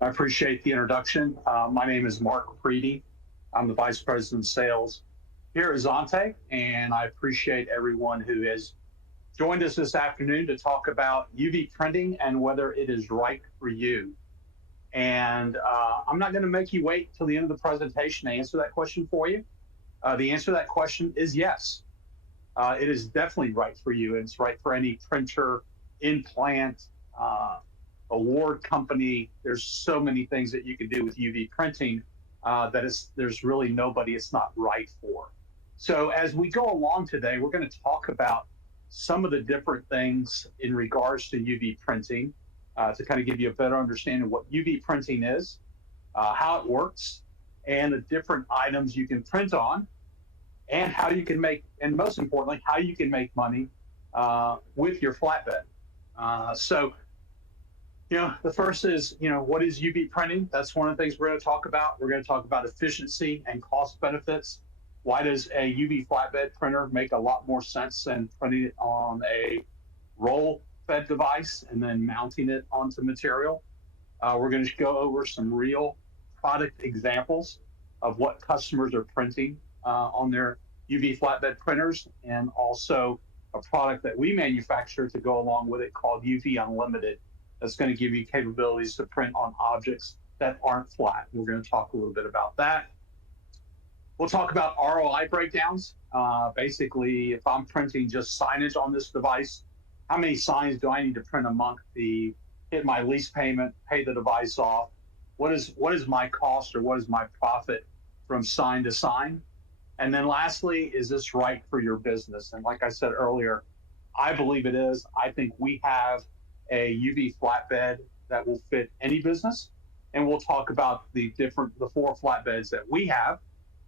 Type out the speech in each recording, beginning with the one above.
I appreciate the introduction. My name is Mark Preedy. I'm the Vice President of Sales here at Xanté, and I appreciate everyone who has joined us this afternoon to talk about UV printing and whether it is right for you. And I'm not going to make you wait till the end of the presentation to answer that question for you. The answer to that question is yes. It is definitely right for you. It's right for any printer, implant, award company. There's so many things that you can do with UV printing there's really nobody it's not right for. So as we go along today, we're going to talk about some of the different things in regards to UV printing to kind of give you a better understanding of what UV printing is, how it works, and the different items you can print on, and how you can make, and most importantly, how you can make money with your flatbed. The first is, what is UV printing? That's one of the things we're going to talk about. We're going to talk about efficiency and cost benefits. Why does a UV flatbed printer make a lot more sense than printing it on a roll-fed device and then mounting it onto material? We're going to go over some real product examples of what customers are printing on their UV flatbed printers, and also a product that we manufacture to go along with it called UV Unlimited. That's going to give you capabilities to print on objects that aren't flat. We're going to talk a little bit about that. We'll talk about ROI breakdowns. Basically, if I'm printing just signage on this device, how many signs do I need to print a month to hit my lease payment, pay the device off? What is my cost, or what is my profit from sign to sign? And then lastly, is this right for your business? And like I said earlier, I believe it is. I think we have a UV flatbed that will fit any business. And we'll talk about the 4 flatbeds that we have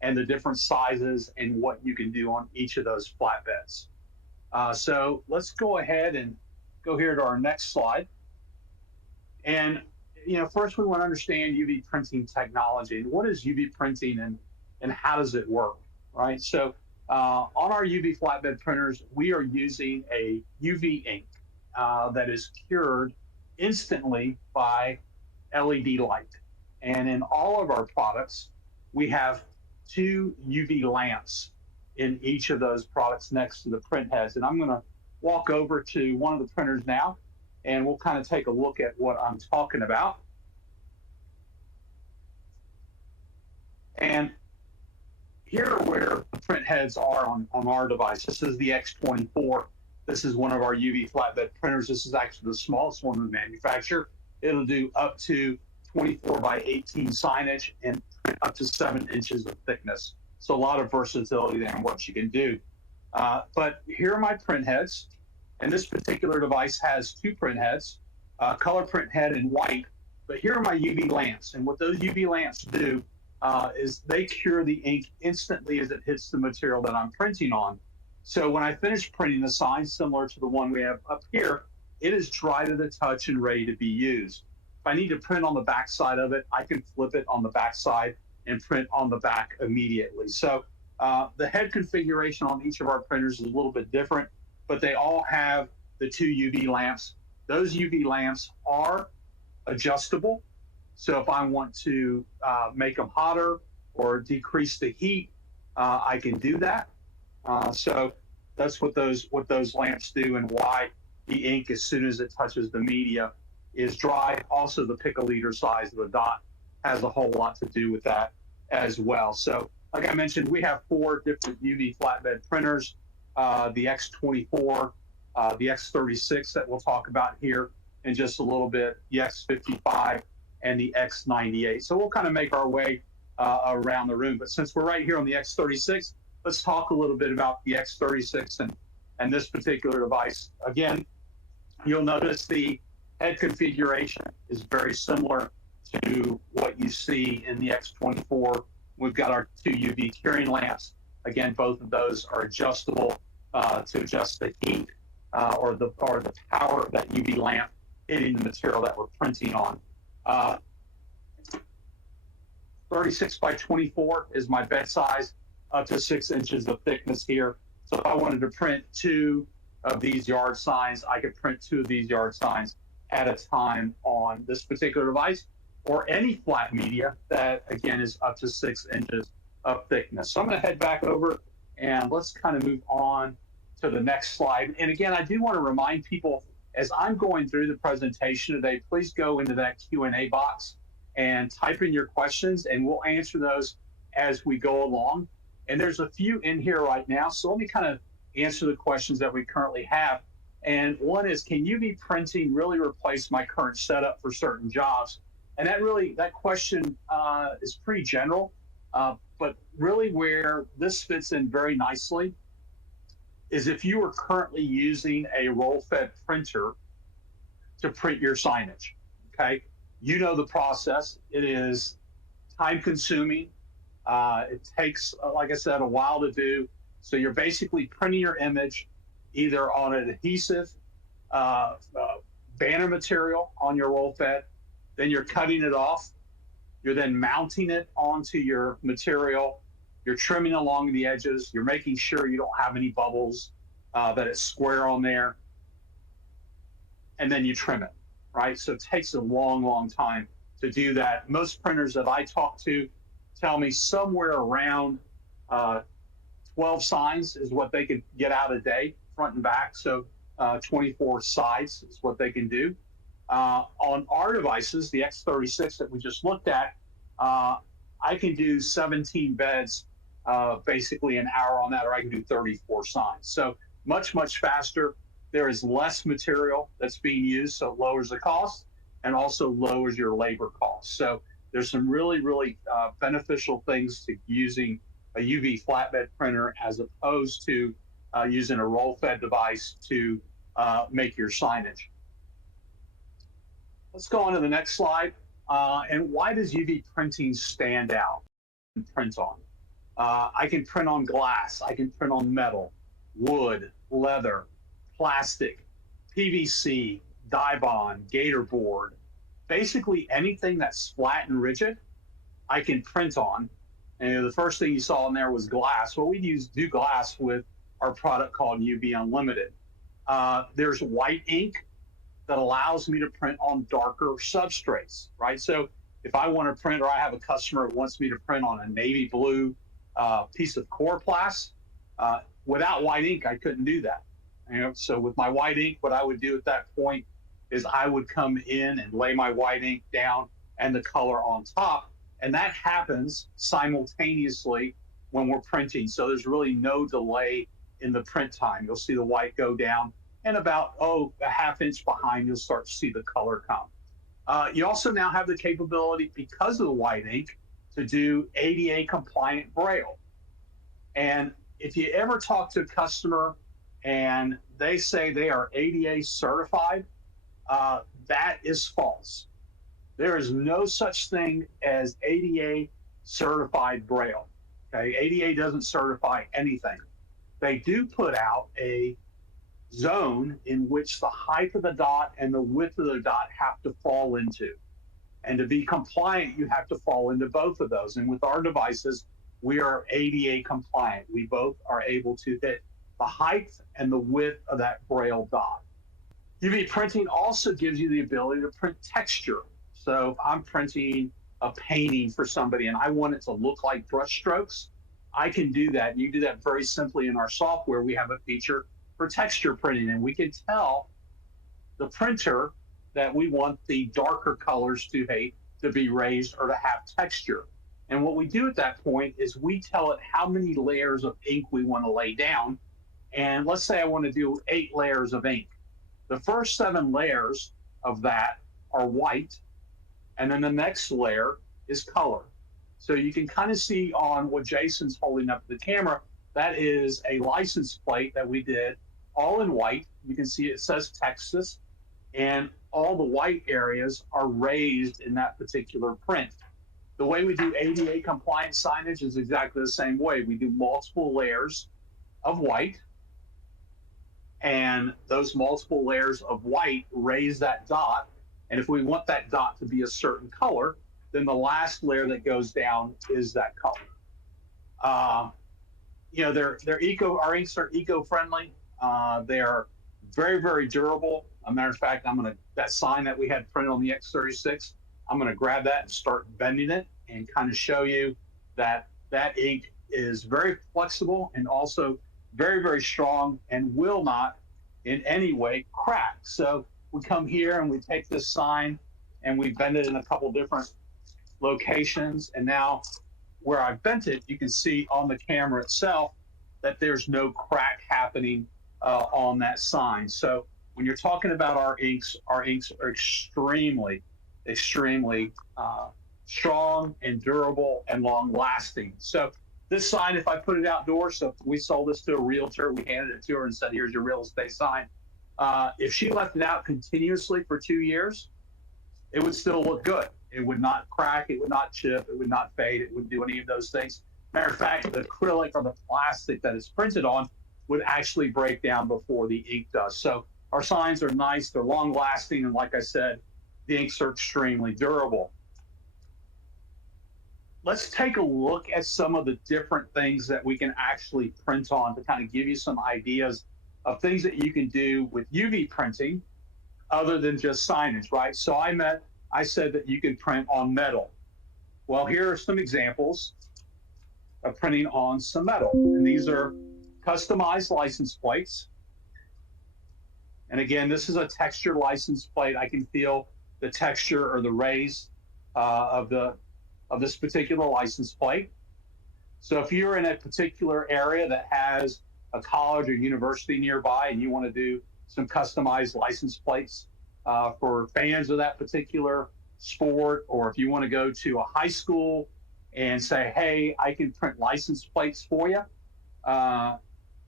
and the different sizes and what you can do on each of those flatbeds. So let's go ahead and go here to our next slide. And first we want to understand UV printing technology. And what is UV printing and how does it work, right? So on our UV flatbed printers, we are using a UV ink that is cured instantly by LED light. And in all of our products, we have 2 UV lamps in each of those products next to the print heads. And I'm going to walk over to one of the printers now, and we'll kind of take a look at what I'm talking about. And here are where the print heads are on our device. This is the X24. This is one of our UV flatbed printers. This is actually the smallest one in the manufacturer. It'll do up to 24 by 18 signage and up to 7 inches of thickness. So a lot of versatility there in what you can do. But here are my print heads. And this particular device has 2 print heads, color print head and white. But here are my UV lamps. And what those UV lamps do is they cure the ink instantly as it hits the material that I'm printing on. So when I finish printing the sign, similar to the one we have up here, it is dry to the touch and ready to be used. If I need to print on the back side of it, I can flip it on the back side and print on the back immediately. So the head configuration on each of our printers is a little bit different, but they all have the 2 UV lamps. Those UV lamps are adjustable. So if I want to make them hotter or decrease the heat, I can do that. So that's what those lamps do, and why the ink, as soon as it touches the media, is dry. Also, the picoliter size of the dot has a whole lot to do with that as well. So like I mentioned, we have 4 different UV flatbed printers, the X24, the X36 that we'll talk about here in just a little bit, the X55, and the X98. So we'll kind of make our way around the room. But since we're right here on the X36, let's talk a little bit about the X36 and this particular device. Again, you'll notice the head configuration is very similar to what you see in the X24. We've got our 2 UV curing lamps. Again, both of those are adjustable to adjust the heat or the power of that UV lamp hitting the material that we're printing on. 36 by 24 is my bed size, up to 6 inches of thickness here. So if I wanted to print 2 of these yard signs, I could print 2 of these yard signs at a time on this particular device. or any flat media that, again, is up to 6 inches of thickness. So I'm going to head back over and let's kind of move on to the next slide. And again, I do want to remind people, as I'm going through the presentation today, please go into that Q&A box and type in your questions, and we'll answer those as we go along. And there's a few in here right now, so let me kind of answer the questions that we currently have. And one is, can UV printing really replace my current setup for certain jobs? And that question is pretty general, but really where this fits in very nicely is if you are currently using a roll-fed printer to print your signage, okay? You know the process. It is time-consuming. It takes, like I said, a while to do. So you're basically printing your image either on an adhesive banner material on your roll-fed, then you're cutting it off. You're then mounting it onto your material. You're trimming along the edges. You're making sure you don't have any bubbles, that it's square on there. And then you trim it, right? So it takes a long, long time to do that. Most printers that I talk to tell me somewhere around 12 signs is what they could get out a day, front and back. So 24 sides is what they can do. On our devices, the X36 that we just looked at, I can do 17 beds, basically an hour on that, or I can do 34 signs. So much, much faster. There is less material that's being used, so it lowers the cost and also lowers your labor costs. So there's some really, really beneficial things to using a UV flatbed printer as opposed to using a roll-fed device to make your signage. Let's go on to the next slide. And why does UV printing stand out and print on? I can print on glass. I can print on metal, wood, leather, plastic, PVC, Dibond, Gator board. Basically anything that's flat and rigid, I can print on. And the first thing you saw in there was glass. Well, we do glass with our product called UV Unlimited. There's white ink that allows me to print on darker substrates, right? So if I want to print, or I have a customer that wants me to print on a navy blue piece of Coroplast, without white ink, I couldn't do that. So with my white ink, what I would do at that point is I would come in and lay my white ink down and the color on top. And that happens simultaneously when we're printing. So there's really no delay in the print time. You'll see the white go down, and about, a half inch behind, you'll start to see the color come. You also now have the capability, because of the white ink, to do ADA compliant Braille. And if you ever talk to a customer and they say they are ADA certified, that is false. There is no such thing as ADA certified Braille. Okay, ADA doesn't certify anything. They do put out a zone in which the height of the dot and the width of the dot have to fall into. And to be compliant, you have to fall into both of those. And with our devices, we are ADA compliant. We both are able to hit the height and the width of that Braille dot. UV printing also gives you the ability to print texture. So if I'm printing a painting for somebody and I want it to look like brush strokes, I can do that. You do that very simply in our software. We have a feature for texture printing, and we can tell the printer that we want the darker colors to be raised or to have texture. And what we do at that point is we tell it how many layers of ink we want to lay down. And let's say I want to do 8 layers of ink. The first 7 layers of that are white, and then the next layer is color. So you can kind of see on what Jason's holding up the camera, that is a license plate that we did all in white. You can see it says Texas, and all the white areas are raised in that particular print. The way we do ADA compliant signage is exactly the same way. We do multiple layers of white, and those multiple layers of white raise that dot. And if we want that dot to be a certain color, then the last layer that goes down is that color. Our inks are eco-friendly. They're very, very durable. As a matter of fact, that sign that we had printed on the X36, I'm going to grab that and start bending it and kind of show you that that ink is very flexible and also very, very strong and will not in any way crack. So we come here and we take this sign and we bend it in a couple different locations. And now where I bent it, you can see on the camera itself that there's no crack happening on that sign. So when you're talking about our inks are extremely, extremely strong and durable and long lasting. So this sign, if I put it outdoors, so if we sold this to a realtor, we handed it to her and said, here's your real estate sign. If she left it out continuously for 2 years, it would still look good. It would not crack, it would not chip, it would not fade, it wouldn't do any of those things. Matter of fact, the acrylic or the plastic that it's printed on would actually break down before the ink does. So our signs are nice, they're long lasting, and like I said, the inks are extremely durable. Let's take a look at some of the different things that we can actually print on to kind of give you some ideas of things that you can do with UV printing other than just signage, right? So I said that you can print on metal. Well, here are some examples of printing on some metal. And these are customized license plates. And again, this is a textured license plate. I can feel the texture or the rays of this particular license plate. So if you're in a particular area that has a college or university nearby and you want to do some customized license plates for fans of that particular sport, or if you want to go to a high school and say, hey, I can print license plates for you,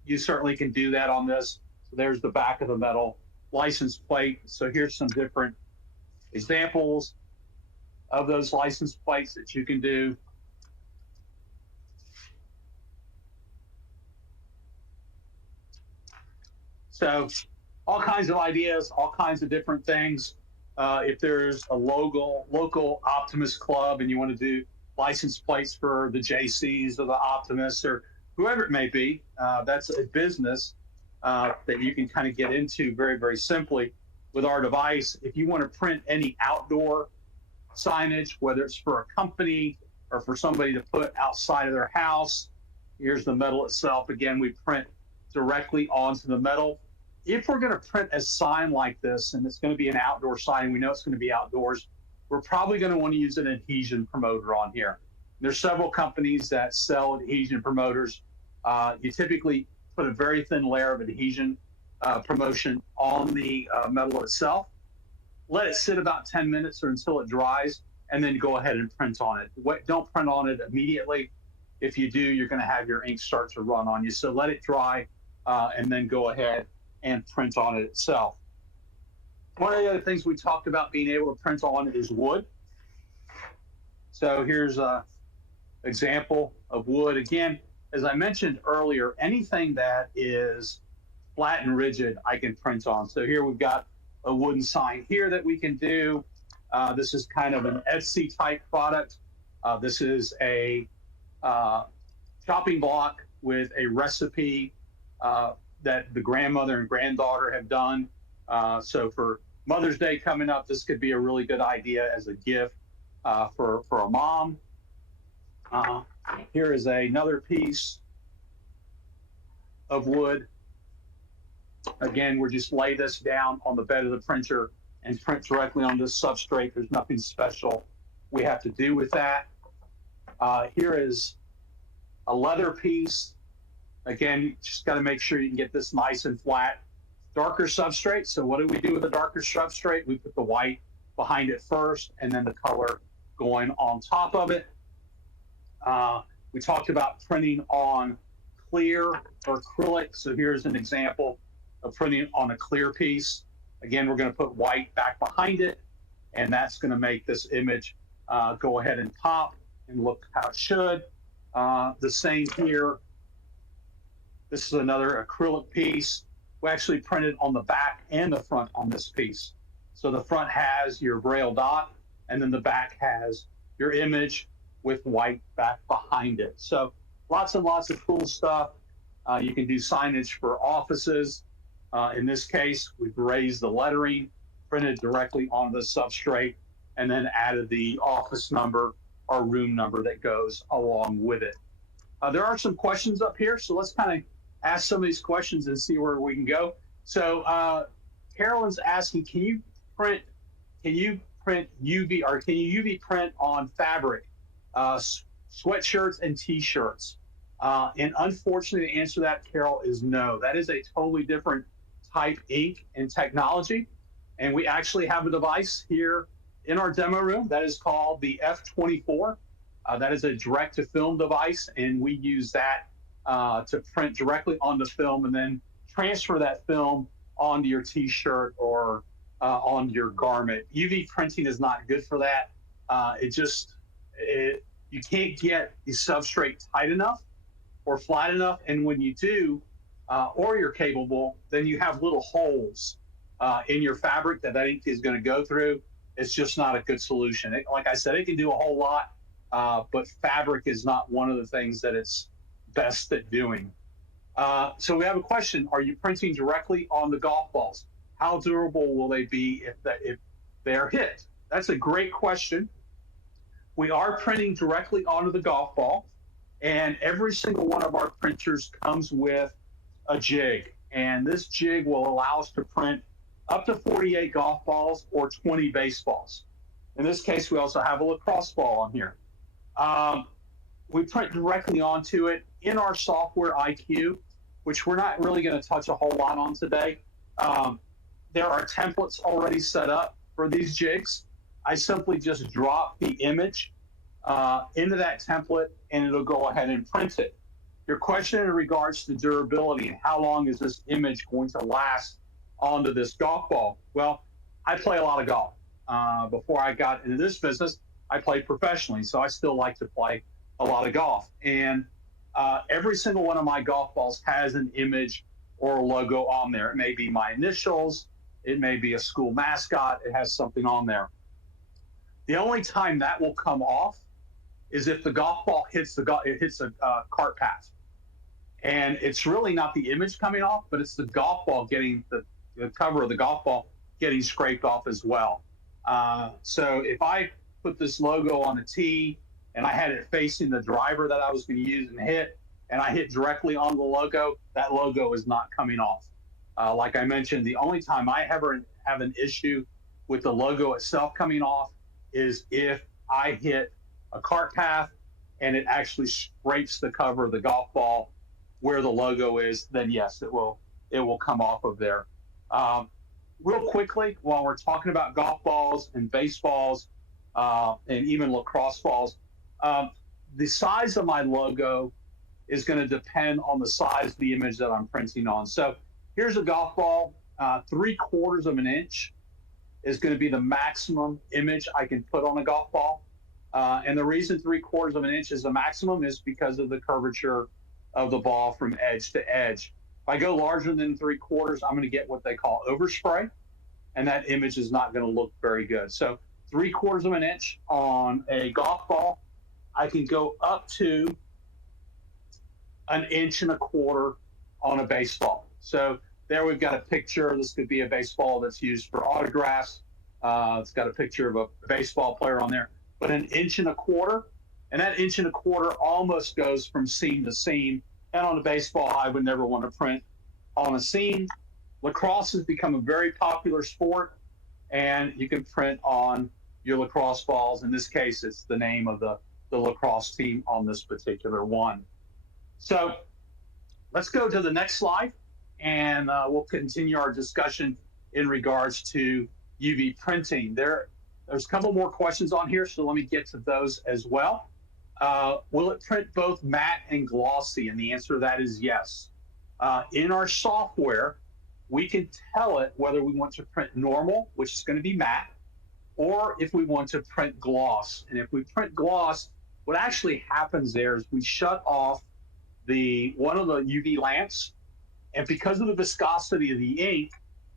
you certainly can do that on this. So there's the back of the metal license plate. So here's some different examples of those license plates that you can do. So all kinds of ideas, all kinds of different things. If there's a local Optimist club and you want to do license plates for the JCs or the Optimists or whoever it may be, that's a business that you can kind of get into very, very simply with our device. If you want to print any outdoor signage, whether it's for a company or for somebody to put outside of their house, here's the metal itself. Again, we print directly onto the metal. If we're going to print a sign like this, and it's going to be an outdoor sign, we know it's going to be outdoors, we're probably going to want to use an adhesion promoter on here. There's several companies that sell adhesion promoters. You typically put a very thin layer of adhesion promotion on the metal itself. Let it sit about 10 minutes or until it dries, and then go ahead and print on it. Don't print on it immediately. If you do, you're going to have your ink start to run on you. So let it dry and then go ahead and print on it itself. One of the other things we talked about being able to print on is wood. So here's an example of wood. Again, as I mentioned earlier, anything that is flat and rigid, I can print on. So here we've got a wooden sign here that we can do. This is kind of an Etsy type product. This is a chopping block with a recipe that the grandmother and granddaughter have done. So for Mother's Day coming up, this could be a really good idea as a gift for a mom. Here is another piece of wood. Again, we'll just lay this down on the bed of the printer and print directly on this substrate. There's nothing special we have to do with that. Here is a leather piece. Again, you just got to make sure you can get this nice and flat. Darker substrate. So what do we do with the darker substrate? We put the white behind it first and then the color going on top of it. We talked about printing on clear or acrylic. So here's an example of printing on a clear piece. Again, we're going to put white back behind it, and that's going to make this image go ahead and pop and look how it should. The same here. This is another acrylic piece. We actually printed on the back and the front on this piece. So the front has your Braille dot, and then the back has your image with white back behind it. So lots and lots of cool stuff. You can do signage for offices. In this case, we've raised the lettering, printed directly on the substrate. and then added the office number or room number that goes along with it. There are some questions up here, so let's kind of ask some of these questions and see where we can go. So Carolyn's asking, can you print UV, or can you UV print on fabric, sweatshirts and t-shirts? And unfortunately, the answer to that, Carol, is no. That is a totally different type ink and technology. And we actually have a device here in our demo room that is called the F24. That is a direct-to-film device, and we use that to print directly onto film and then transfer that film onto your t-shirt or onto your garment. UV printing is not good for that. You can't get the substrate tight enough or flat enough, and when you do, or you're capable, then you have little holes in your fabric that ink is going to go through. It's just not a good solution. Like I said, it can do a whole lot, but fabric is not one of the things that it's best at doing. So we have a question. Are you printing directly on the golf balls? How durable will they be if they're hit? That's a great question. We are printing directly onto the golf ball, and every single one of our printers comes with a jig. And this jig will allow us to print up to 48 golf balls or 20 baseballs. In this case, we also have a lacrosse ball on here. We print directly onto it in our software IQ, which we're not really going to touch a whole lot on today. There are templates already set up for these jigs. I simply just drop the image into that template, and it'll go ahead and print it. Your question in regards to durability and how long is this image going to last onto this golf ball? Well, I play a lot of golf. Before I got into this business, I played professionally, so I still like to play a lot of golf. And every single one of my golf balls has an image or a logo on there. It may be my initials, it may be a school mascot, it has something on there. The only time that will come off is if the golf ball hits a cart path. And it's really not the image coming off, but it's the golf ball getting, the cover of the golf ball getting scraped off as well. So if I put this logo on the tee and I had it facing the driver that I was going to use and hit, and I hit directly on the logo, that logo is not coming off. Like I mentioned, the only time I ever have an issue with the logo itself coming off is if I hit a cart path and it actually scrapes the cover of the golf ball where the logo is, then yes, it will come off of there. Real quickly, while we're talking about golf balls and baseballs and even lacrosse balls, the size of my logo is going to depend on the size of the image that I'm printing on. So here's a golf ball, 3/4 of an inch is going to be the maximum image I can put on a golf ball. And the reason 3/4 of an inch is the maximum is because of the curvature of the ball from edge to edge. If I go larger than 3/4, I'm going to get what they call overspray, and that image is not going to look very good. So 3/4 of an inch on a golf ball. I can go up to 1.25 inches on a baseball. So there we've got a picture. This could be a baseball that's used for autographs. It's got a picture of a baseball player on there, but 1.25 inches, and that 1.25 inches almost goes from seam to seam. And on a baseball, I would never want to print on a seam. Lacrosse has become a very popular sport, and you can print on your lacrosse balls. In this case, it's the name of the lacrosse team on this particular one. So let's go to the next slide, and we'll continue our discussion in regards to UV printing. There's a couple more questions on here, so let me get to those as well. Will it print both matte and glossy? And the answer to that is yes. In our software, we can tell it whether we want to print normal, which is going to be matte, or if we want to print gloss. And if we print gloss, what actually happens there is we shut off one of the UV lamps, and because of the viscosity of the ink,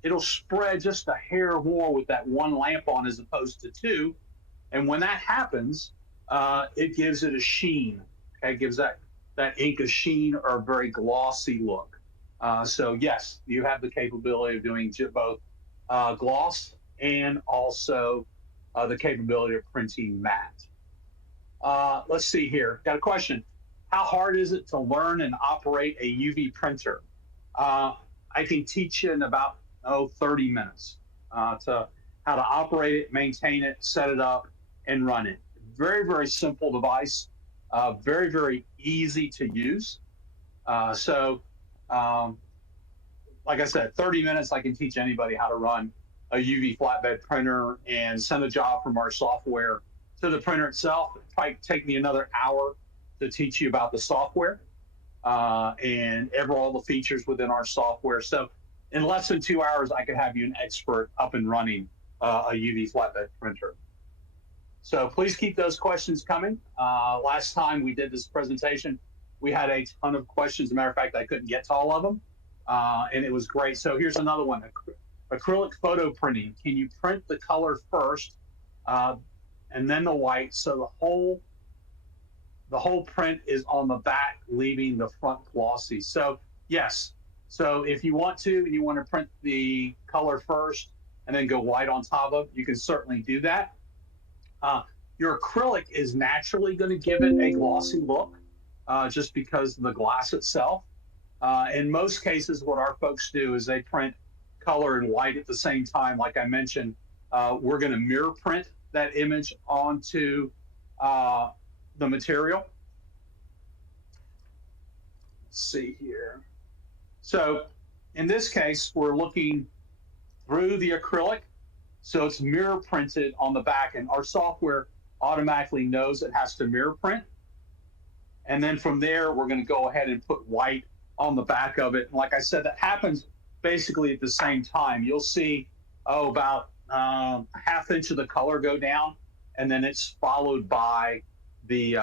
it'll spread just a hair more with that one lamp on as opposed to two. And when that happens, it gives it a sheen. Okay, it gives that ink a sheen or a very glossy look. So yes, you have the capability of doing both gloss and also the capability of printing matte. Let's see here. Got a question. How hard is it to learn and operate a UV printer? I can teach you in about 30 minutes to how to operate it, maintain it, set it up, and run it. Very, very simple device. Very, very easy to use. Like I said, 30 minutes, I can teach anybody how to run a UV flatbed printer and send a job from our software to the printer itself. It might take me another hour to teach you about the software and all the features within our software. So in less than 2 hours, I could have you an expert up and running a UV flatbed printer. So please keep those questions coming. Last time we did this presentation, we had a ton of questions. As a matter of fact, I couldn't get to all of them, and it was great. So here's another one. Acrylic photo printing. Can you print the color first and then the white so the whole print is on the back, leaving the front glossy? So yes. So if you want to, and you want to print the color first and then go white on top of it, you can certainly do that. Your acrylic is naturally going to give it a glossy look just because of the glass itself. In most cases, what our folks do is they print color and white at the same time. Like I mentioned, we're going to mirror print that image onto the material. Let's see here. So in this case, we're looking through the acrylic. So it's mirror printed on the back, and our software automatically knows it has to mirror print. And then from there, we're going to go ahead and put white on the back of it. And like I said, that happens basically at the same time. You'll see, about a ½ inch of the color go down, and then it's followed by the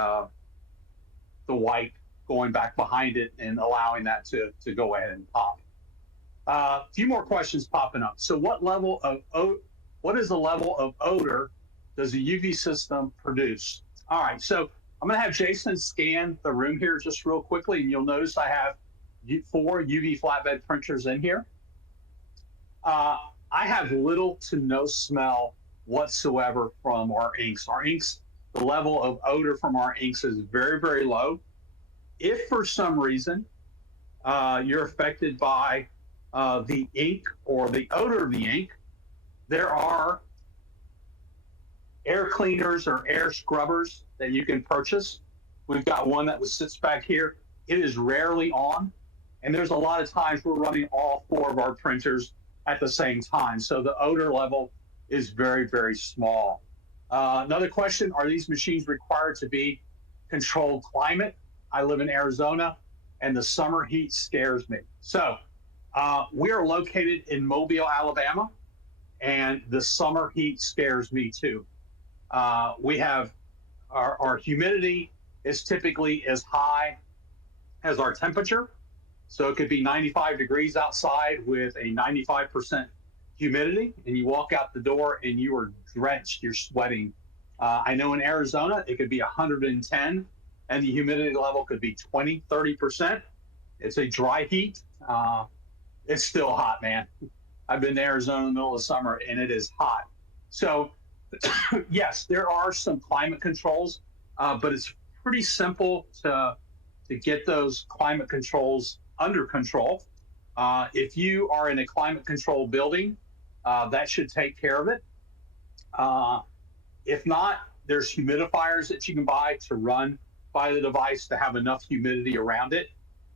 white going back behind it and allowing that to go ahead and pop. A few more questions popping up. So what is the level of odor does a UV system produce? All right, so I'm going to have Jason scan the room here just real quickly, and you'll notice I have 4 UV flatbed printers in here. I have little to no smell whatsoever from our inks. Our inks, the level of odor from our inks is very, very low. If for some reason you're affected by the ink or the odor of the ink, there are air cleaners or air scrubbers that you can purchase. We've got one that sits back here. It is rarely on, and there's a lot of times we're running all 4 of our printers at the same time. So the odor level is very, very small. Another question, are these machines required to be controlled climate? I live in Arizona, and the summer heat scares me. So we are located in Mobile, Alabama, and the summer heat scares me too. We have our humidity is typically as high as our temperature. So it could be 95 degrees outside with a 95% humidity, and you walk out the door and you are drenched, you're sweating. I know in Arizona, it could be 110, and the humidity level could be 20, 30%. It's a dry heat. It's still hot, man. I've been to Arizona in the middle of summer, and it is hot. So yes, there are some climate controls, but it's pretty simple to get those climate controls under control. If you are in a climate control building, that should take care of it. If not, there's humidifiers that you can buy to run by the device to have enough humidity around it.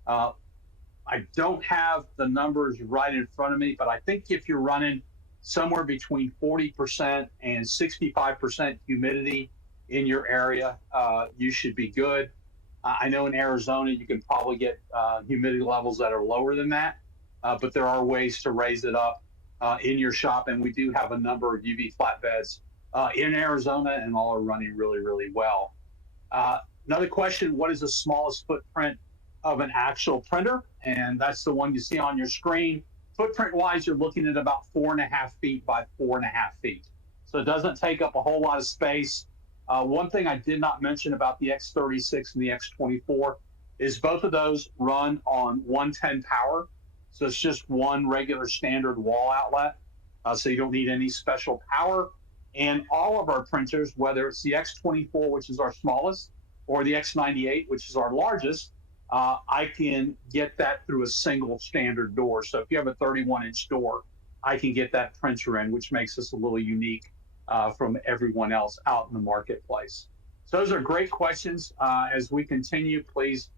I don't have the numbers right in front of me, but I think if you're running somewhere between 40% and 65% humidity in your area, you should be good. I know in Arizona, you can probably get humidity levels that are lower than that, but there are ways to raise it up in your shop, and we do have a number of UV flatbeds in Arizona, and all are running really, really well. Another question, what is the smallest footprint of an actual printer? And that's the one you see on your screen. Footprint-wise, you're looking at about 4.5 feet by 4.5 feet. So it doesn't take up a whole lot of space. One thing I did not mention about the X36 and the X24 is both of those run on 110 power. So it's just one regular standard wall outlet. So you don't need any special power. And all of our printers, whether it's the X24, which is our smallest, or the X98, which is our largest, I can get that through a single standard door. So if you have a 31-inch door, I can get that printer in, which makes us a little unique from everyone else out in the marketplace. So those are great questions. As we continue, please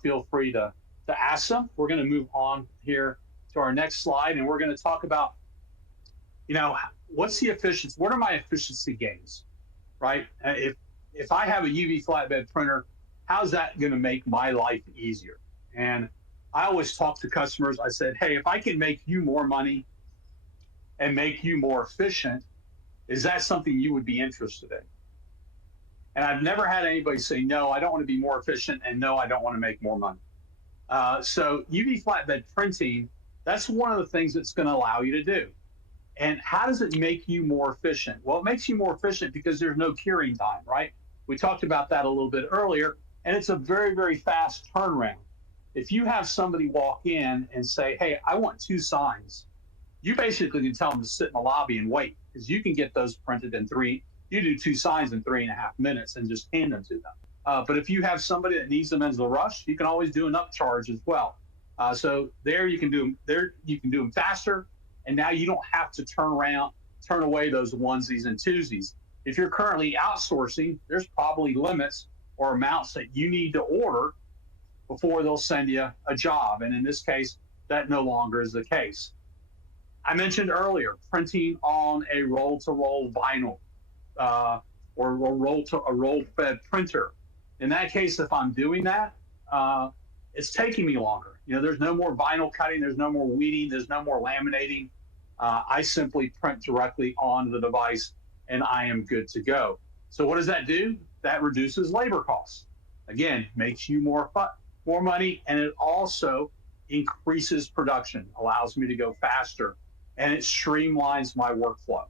feel free to ask them. We're going to move on here to our next slide, and we're going to talk about, what's the efficiency? What are my efficiency gains, right? If I have a UV flatbed printer, how's that going to make my life easier? And I always talk to customers. I said, hey, if I can make you more money and make you more efficient, is that something you would be interested in? And I've never had anybody say, no, I don't want to be more efficient, and no, I don't want to make more money. So UV flatbed printing, that's one of the things it's going to allow you to do. And how does it make you more efficient? Well, it makes you more efficient because there's no curing time, right? We talked about that a little bit earlier, and it's a very, very fast turnaround. If you have somebody walk in and say, hey, I want 2 signs, you basically can tell them to sit in the lobby and wait, because you can get those printed in you do 2 signs in 3.5 minutes and just hand them to them. But if you have somebody that needs them as a rush, you can always do an upcharge as well. So there you can do them faster, and now you don't have to turn away those onesies and twosies. If you're currently outsourcing, there's probably limits or amounts that you need to order before they'll send you a job. And in this case, that no longer is the case. I mentioned earlier, printing on a roll-to-roll vinyl or a roll-fed printer. In that case, if I'm doing that, it's taking me longer. There's no more vinyl cutting, there's no more weeding, there's no more laminating. I simply print directly on the device, and I am good to go. So what does that do? That reduces labor costs. Again, makes you more money, and it also increases production, allows me to go faster, and it streamlines my workflow.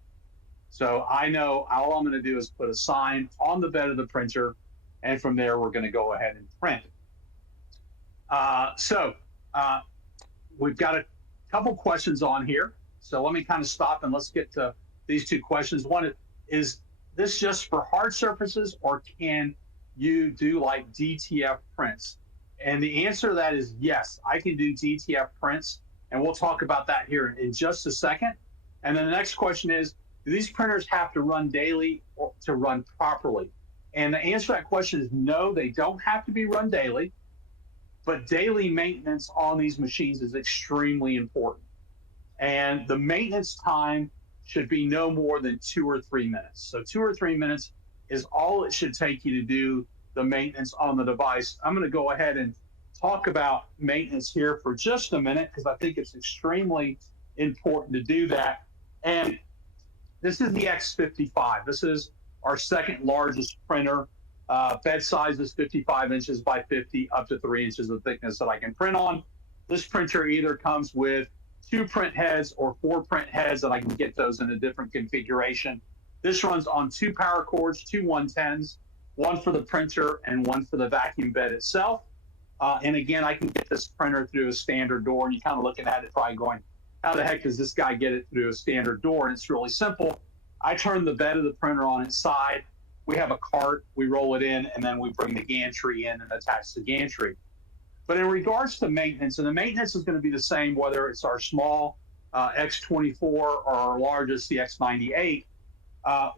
So I know all I'm going to do is put a sign on the bed of the printer, and from there we're going to go ahead and print. We've got a couple questions on here. So let me kind of stop and let's get to these 2 questions. One is this just for hard surfaces, or can you do like DTF prints? And the answer to that is yes, I can do DTF prints, and we'll talk about that here in just a second. And then the next question is, do these printers have to run daily or to run properly? And the answer to that question is no, they don't have to be run daily, but daily maintenance on these machines is extremely important. And the maintenance time should be no more than 2 or 3 minutes. So 2 or 3 minutes is all it should take you to do the maintenance on the device. I'm going to go ahead and talk about maintenance here for just a minute, because I think it's extremely important to do that. And this is the X55. This is our second largest printer. Bed size is 55 inches by 50, up to 3 inches of thickness that I can print on. This printer either comes with 2 print heads or 4 print heads, and I can get those in a different configuration. This runs on 2 power cords, 2 110s, one for the printer and one for the vacuum bed itself. And again, I can get this printer through a standard door, and you're kind of looking at it probably going, how the heck does this guy get it through a standard door? And it's really simple. I turn the bed of the printer on its side. We have a cart, we roll it in, and then we bring the gantry in and attach the gantry. But in regards to maintenance, and the maintenance is going to be the same whether it's our small X24 or our largest, the X98,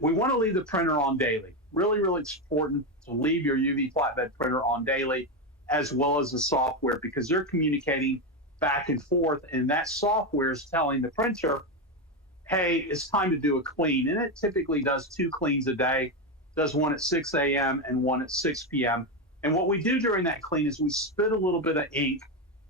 we want to leave the printer on daily. Really, really important to leave your UV flatbed printer on daily, as well as the software, because they're communicating back and forth, and that software is telling the printer, hey, it's time to do a clean. And it typically does 2 cleans a day, does one at 6 a.m. and one at 6 p.m. And what we do during that clean is we spit a little bit of ink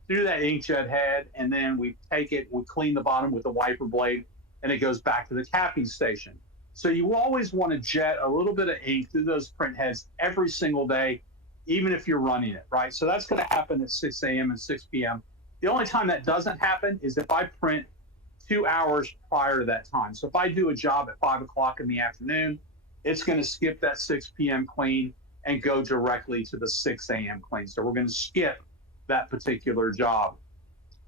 through that inkjet head, and then we take it, we clean the bottom with a wiper blade, and it goes back to the capping station. So you always want to jet a little bit of ink through those print heads every single day, even if you're running it, right? So that's going to happen at 6 a.m. and 6 p.m. The only time that doesn't happen is if I print 2 hours prior to that time. So if I do a job at 5 o'clock in the afternoon, it's going to skip that 6 p.m. clean and go directly to the 6 a.m. clean. So we're going to skip that particular job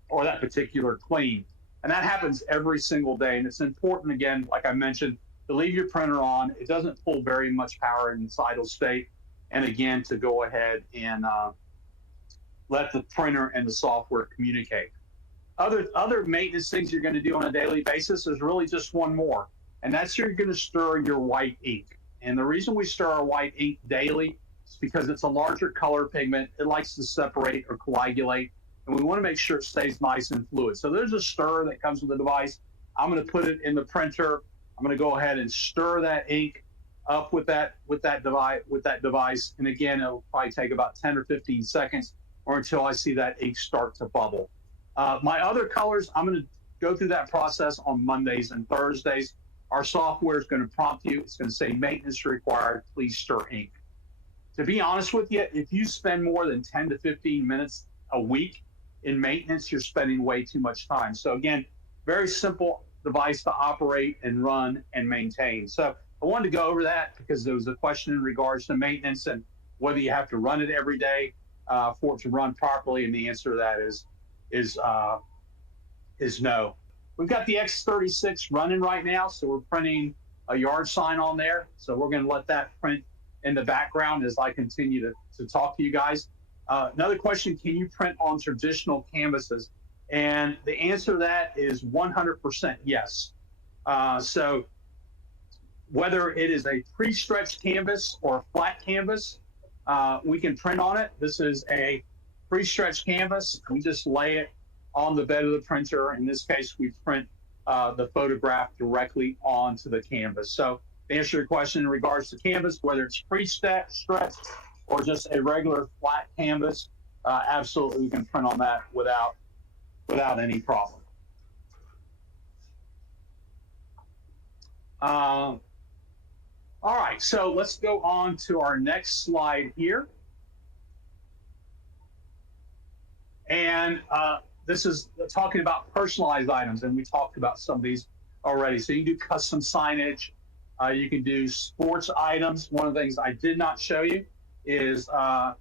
or that particular clean. And that happens every single day. And it's important, again, like I mentioned, to leave your printer on. It doesn't pull very much power in its idle state. And again, to go ahead and let the printer and the software communicate. Other maintenance things you're going to do on a daily basis is really just one more, and that's you're going to stir your white ink. And the reason we stir our white ink daily is because it's a larger color pigment. It likes to separate or coagulate, and we want to make sure it stays nice and fluid. So there's a stir that comes with the device. I'm going to put it in the printer. I'm going to go ahead and stir that ink up with that device. And again, it'll probably take about 10 or 15 seconds or until I see that ink start to bubble. My other colors, I'm going to go through that process on Mondays and Thursdays. Our software is going to prompt you. It's going to say maintenance required, please stir ink. To be honest with you, if you spend more than 10 to 15 minutes a week in maintenance, you're spending way too much time. So again, very simple device to operate and run and maintain. So I wanted to go over that because there was a question in regards to maintenance and whether you have to run it every day for it to run properly. And the answer to that is no. We've got the X36 running right now, so we're printing a yard sign on there. So we're going to let that print in the background as I continue to talk to you guys. Another question, can you print on traditional canvases? And the answer to that is 100% yes. So whether it is a pre-stretched canvas or a flat canvas, we can print on it. This is a pre-stretched canvas. We just lay it on the bed of the printer. In this case, we print the photograph directly onto the canvas. So to answer your question in regards to canvas, whether it's pre-stretched or just a regular flat canvas, absolutely we can print on that without any problem. All right, so let's go on to our next slide here. And this is talking about personalized items, and we talked about some of these already. So you can do custom signage. You can do sports items. One of the things I did not show you is the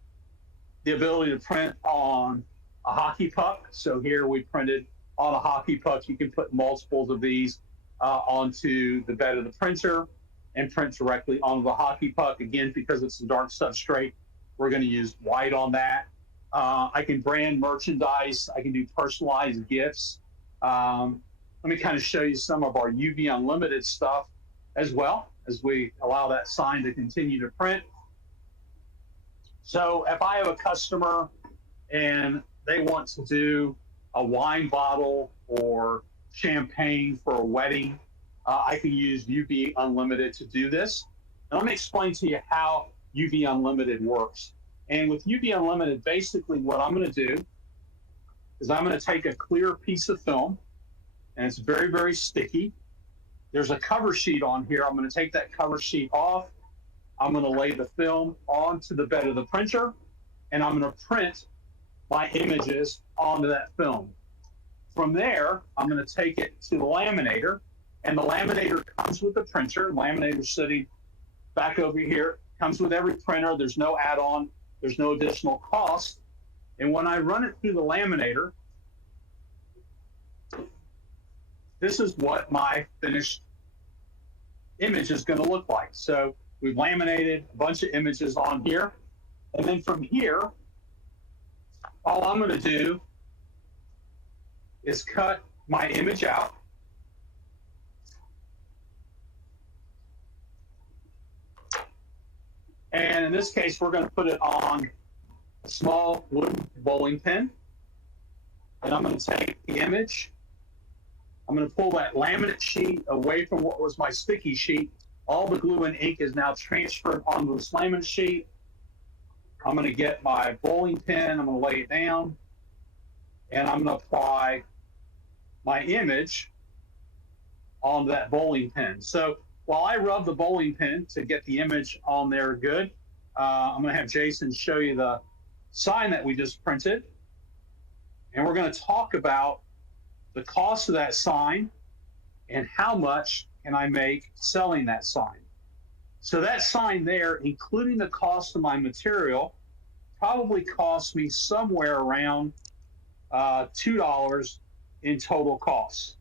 ability to print on a hockey puck. So here we printed on a hockey puck. You can put multiples of these onto the bed of the printer and print directly onto the hockey puck. Again, because it's a dark substrate, we're going to use white on that. I can brand merchandise. I can do personalized gifts. Let me kind of show you some of our UV Unlimited stuff as well as we allow that sign to continue to print. So if I have a customer and they want to do a wine bottle or champagne for a wedding, I can use UV Unlimited to do this. And let me explain to you how UV Unlimited works. And with UV Unlimited, basically what I'm going to do is I'm going to take a clear piece of film, and it's very, very sticky. There's a cover sheet on here. I'm going to take that cover sheet off. I'm going to lay the film onto the bed of the printer, and I'm going to print my images onto that film. From there, I'm going to take it to the laminator, and the laminator comes with the printer. Laminator sitting back over here, comes with every printer. There's no add-on. There's no additional cost. And when I run it through the laminator, this is what my finished image is going to look like. So we've laminated a bunch of images on here. And then from here, all I'm going to do is cut my image out. And in this case, we're going to put it on a small wooden bowling pin. And I'm going to take the image. I'm going to pull that laminate sheet away from what was my sticky sheet. All the glue and ink is now transferred onto this laminate sheet. I'm going to get my bowling pin. I'm going to lay it down. And I'm going to apply my image on that bowling pin. So while I rub the bowling pin to get the image on there good, I'm going to have Jason show you the sign that we just printed. And we're going to talk about the cost of that sign and how much can I make selling that sign. So that sign there, including the cost of my material, probably cost me somewhere around $2 in total costs.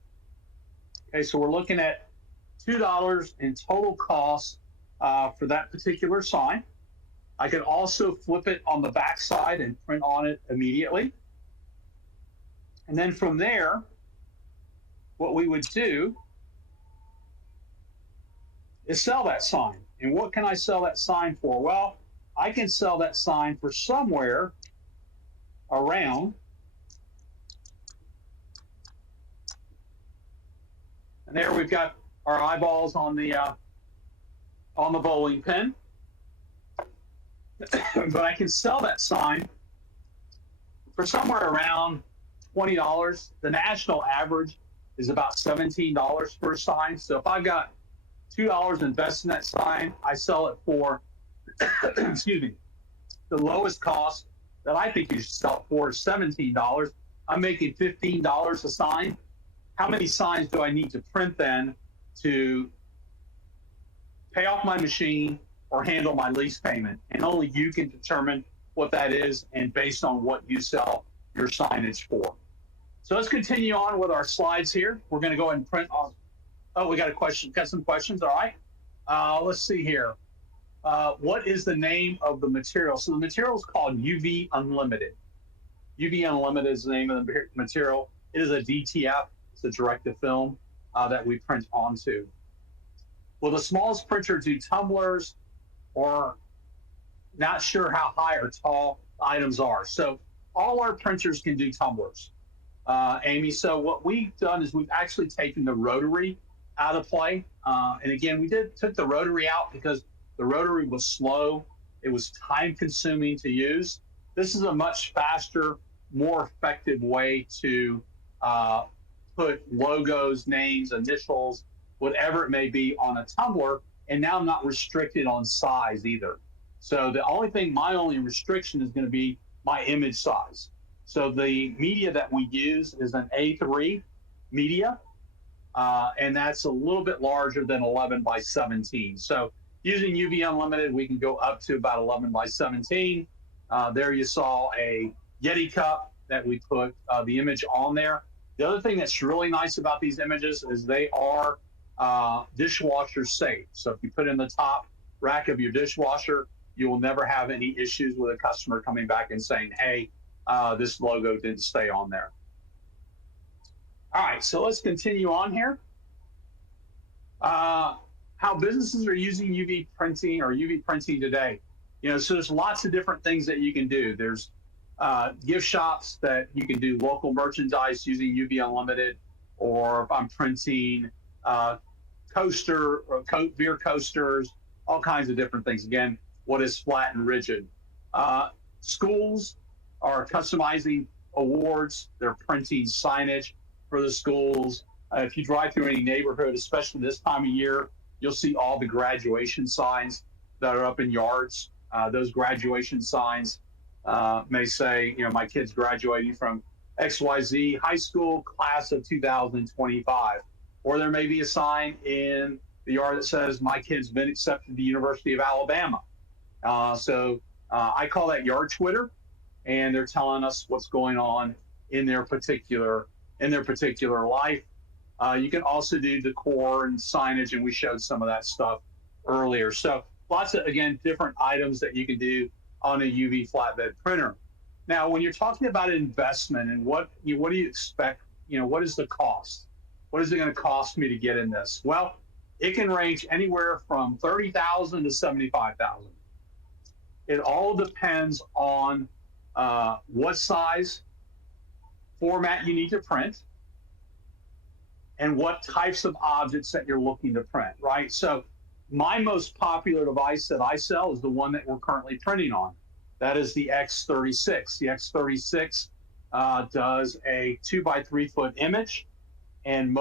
Okay, so we're looking at $2 in total cost for that particular sign. I could also flip it on the back side and print on it immediately. And then from there, what we would do is sell that sign. And what can I sell that sign for? Well, I can sell that sign for somewhere around, and there we've got our eyeballs on the bowling pin. But I can sell that sign for somewhere around $20. The national average is about $17 for a sign. So if I've got $2 invested in that sign, I sell it for, excuse me, the lowest cost that I think you should sell it for is $17. I'm making $15 a sign. How many signs do I need to print then to pay off my machine or handle my lease payment? And only you can determine what that is and based on what you sell your signage for. So let's continue on with our slides here. We're going to go ahead and print on. Oh, we got a question. Got some questions. All right. Let's see here. What is the name of the material? So the material is called UV Unlimited. UV Unlimited is the name of the material. It is a DTF. It's a direct-to-film that we print onto. Will the smallest printer do tumblers, or not sure how high or tall the items are? So all our printers can do tumblers, Amy. So what we've done is we've actually taken the rotary out of play. And again, we took the rotary out because the rotary was slow. It was time consuming to use. This is a much faster, more effective way to put logos, names, initials, whatever it may be on a tumbler. And now I'm not restricted on size either. So the only thing, my only restriction is going to be my image size. So the media that we use is an A3 media. And that's a little bit larger than 11 by 17. So using UV Unlimited, we can go up to about 11 by 17. There you saw a Yeti cup that we put the image on there. The other thing that's really nice about these images is they are dishwasher safe. So if you put it in the top rack of your dishwasher, you will never have any issues with a customer coming back and saying, hey, this logo didn't stay on there. All right, so let's continue on here. How businesses are using UV printing or UV printing today. So there's lots of different things that you can do. There's gift shops that you can do local merchandise using UV Unlimited, or if I'm printing coaster or beer coasters, all kinds of different things. Again, what is flat and rigid? Schools are customizing awards. They're printing signage for the schools. If you drive through any neighborhood, especially this time of year, you'll see all the graduation signs that are up in yards. Those graduation signs may say, my kid's graduating from XYZ high school class of 2025. Or there may be a sign in the yard that says, my kid's been accepted to the University of Alabama. So I call that yard Twitter, and they're telling us what's going on in their particular life. You can also do decor and signage, and we showed some of that stuff earlier. So lots of, again, different items that you can do on a UV flatbed printer. Now, when you're talking about investment and what do you expect, what is the cost? What is it going to cost me to get in this? Well, it can range anywhere from $30,000 to $75,000. It all depends on what size format you need to print and what types of objects that you're looking to print, right? So my most popular device that I sell is the one that we're currently printing on. That is the X36. The X36 does a 2 by 3 foot image, and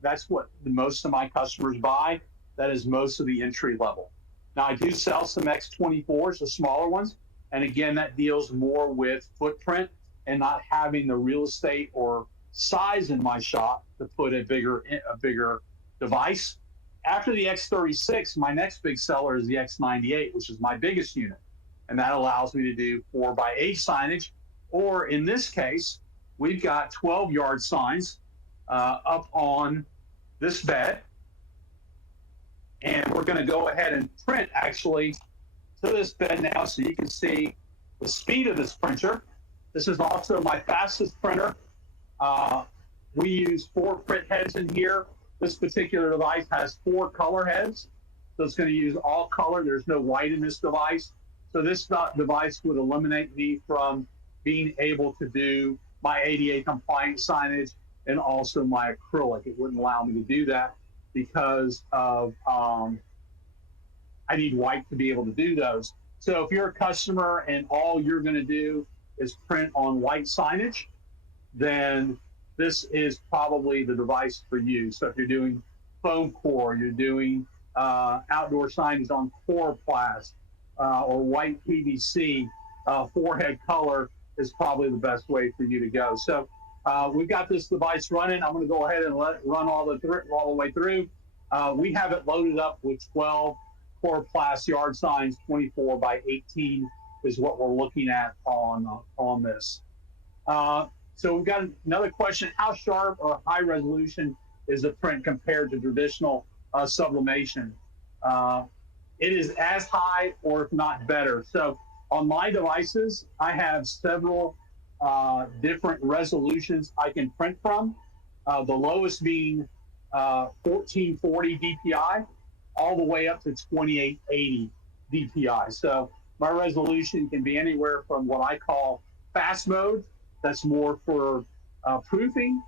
that's what most of my customers buy. That is most of the entry level. Now I do sell some X24s, the smaller ones, and again, that deals more with footprint and not having the real estate or size in my shop to put a bigger device. After the X36, my next big seller is the X98, which is my biggest unit. And that allows me to do 4 by 8 signage. Or in this case, we've got 12-yard signs up on this bed. And we're going to go ahead and print actually to this bed now so you can see the speed of this printer. This is also my fastest printer. We use 4 print heads in here. This particular device has 4 color heads. So it's going to use all color. There's no white in this device. So this device would eliminate me from being able to do my ADA compliant signage and also my acrylic. It wouldn't allow me to do that because of I need white to be able to do those. So if you're a customer and all you're going to do is print on white signage, then this is probably the device for you. So if you're doing foam core, you're doing outdoor signage on chloroplast or white PVC, 4-head color is probably the best way for you to go. So we've got this device running. I'm going to go ahead and let it run all the way through. We have it loaded up with 12 chloroplast yard signs. 24 by 18 is what we're looking at on this. So we've got another question: how sharp or high resolution is the print compared to traditional sublimation? It is as high, or if not better. So on my devices, I have several different resolutions I can print from. The lowest being 1440 DPI, all the way up to 2880 DPI. So my resolution can be anywhere from what I call fast mode, that's more for proofing,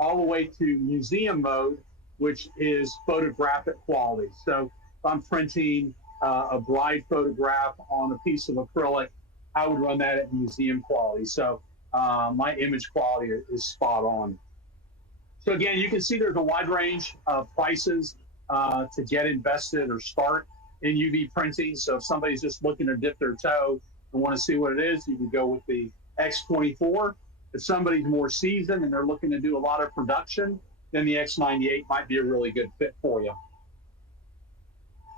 all the way to museum mode, which is photographic quality. So if I'm printing a bride photograph on a piece of acrylic, I would run that at museum quality. So my image quality is spot on. So again, you can see there's a wide range of prices to get invested or start in UV printing. So if somebody's just looking to dip their toe and want to see what it is, you can go with the X24. If somebody's more seasoned and they're looking to do a lot of production, then the X98 might be a really good fit for you.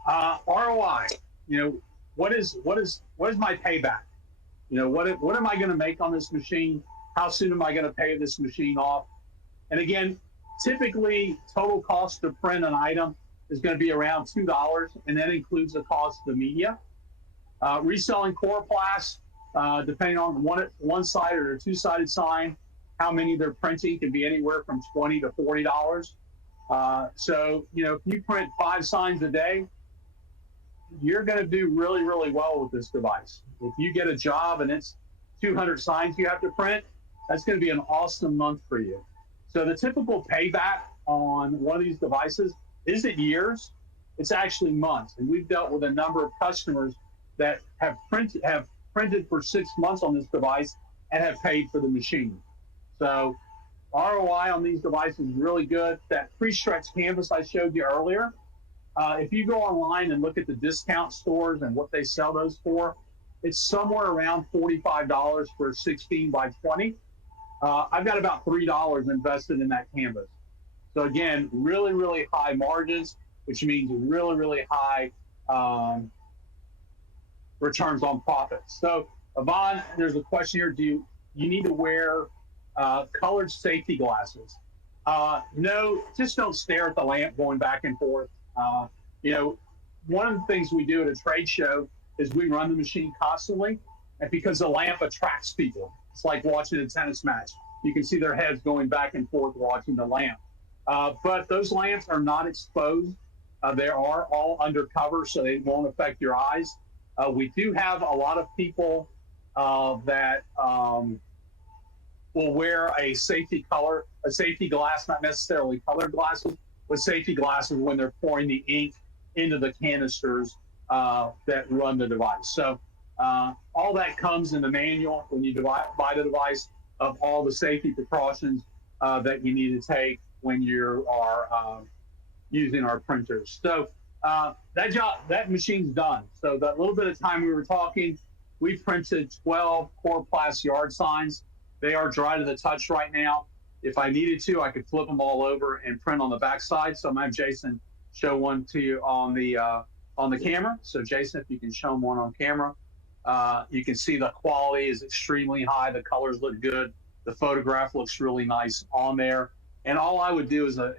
ROI, what is my payback? What am I going to make on this machine? How soon am I going to pay this machine off? And again, typically total cost to print an item is going to be around $2, and that includes the cost of the media. Reselling chloroplast, depending on one-sided or two-sided sign, how many they're printing can be anywhere from $20 to $40. So, if you print 5 signs a day, you're going to do really, really well with this device. If you get a job and it's 200 signs you have to print, that's going to be an awesome month for you. So the typical payback on one of these devices isn't years, it's actually months. And we've dealt with a number of customers that have printed for 6 months on this device and have paid for the machine. So ROI on these devices is really good. That pre-stretched canvas I showed you earlier, if you go online and look at the discount stores and what they sell those for, it's somewhere around $45 for 16 by 20. I've got about $3 invested in that canvas. So again, really, really high margins, which means really, really high returns on profits. So Yvonne, there's a question here. Do you need to wear colored safety glasses? No, just don't stare at the lamp going back and forth. One of the things we do at a trade show is we run the machine constantly, and because the lamp attracts people. It's like watching a tennis match. You can see their heads going back and forth watching the lamp. But those lamps are not exposed. They are all undercover, so they won't affect your eyes. We do have a lot of people that will wear a safety glass, not necessarily colored glasses, but safety glasses when they're pouring the ink into the canisters that run the device. So all that comes in the manual when you buy the device, of all the safety precautions that you need to take when you are using our printers. So that machine's done. So that little bit of time we were talking, we printed 12 chloroplast yard signs. They are dry to the touch right now. If I needed to, I could flip them all over and print on the backside. So I'm going to have Jason show one to you on the camera. So Jason, if you can show them one on camera. You can see the quality is extremely high. The colors look good. The photograph looks really nice on there. And all I would do as a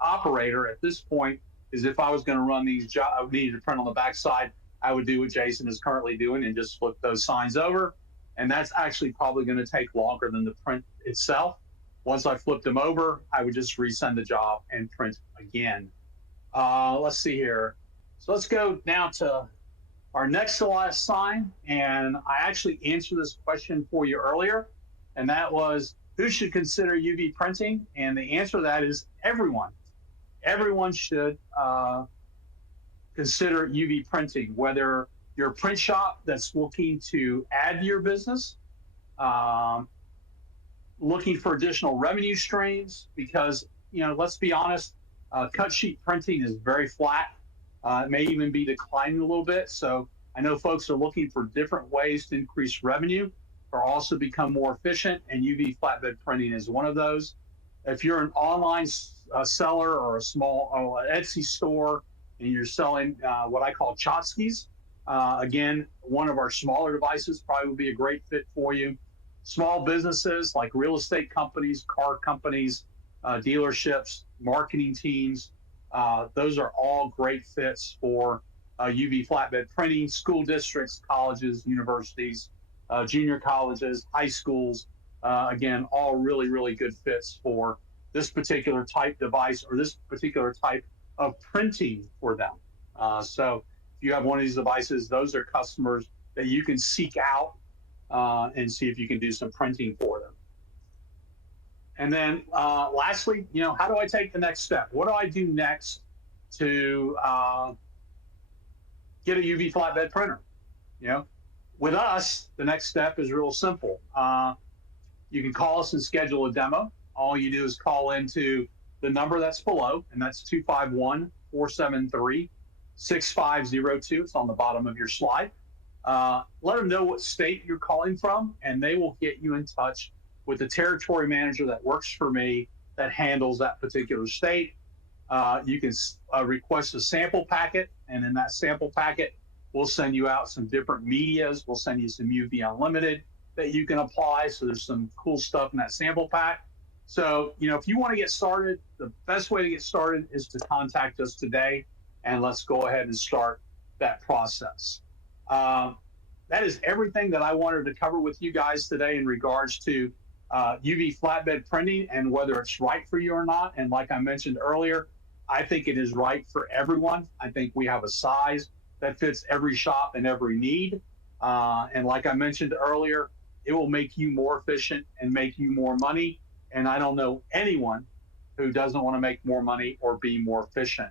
operator at this point is if I was going to run these jobs, I needed to print on the backside, I would do what Jason is currently doing and just flip those signs over. And that's actually probably going to take longer than the print itself. Once I flipped them over, I would just resend the job and print again. Let's see here. So let's go now to our next to last sign. And I actually answered this question for you earlier, and that was, who should consider UV printing? And the answer to that is everyone. Everyone should consider UV printing, whether you're a print shop that's looking to add to your business, looking for additional revenue streams, because, let's be honest, cut sheet printing is very flat. It may even be declining a little bit. So I know folks are looking for different ways to increase revenue or also become more efficient, and UV flatbed printing is one of those. If you're an online seller or a small Etsy store and you're selling what I call tchotchkes, again, one of our smaller devices probably would be a great fit for you. Small businesses like real estate companies, car companies, dealerships, marketing teams, those are all great fits for UV flatbed printing. School districts, colleges, universities, junior colleges, high schools, again, all really, really good fits for this particular type device or this particular type of printing for them. So if you have one of these devices, those are customers that you can seek out and see if you can do some printing for them. And then lastly, how do I take the next step? What do I do next to get a UV flatbed printer? With us, the next step is real simple. You can call us and schedule a demo. All you do is call into the number that's below, and that's 251-473-6502. It's on the bottom of your slide. Let them know what state you're calling from, and they will get you in touch with the territory manager that works for me that handles that particular state. You can request a sample packet, and in that sample packet, we'll send you out some different medias. We'll send you some UV Unlimited that you can apply. So there's some cool stuff in that sample pack. So, if you want to get started, the best way to get started is to contact us today, and let's go ahead and start that process. That is everything that I wanted to cover with you guys today in regards to UV flatbed printing and whether it's right for you or not. And like I mentioned earlier, I think it is right for everyone. I think we have a size that fits every shop and every need. And like I mentioned earlier, it will make you more efficient and make you more money. And I don't know anyone who doesn't want to make more money or be more efficient.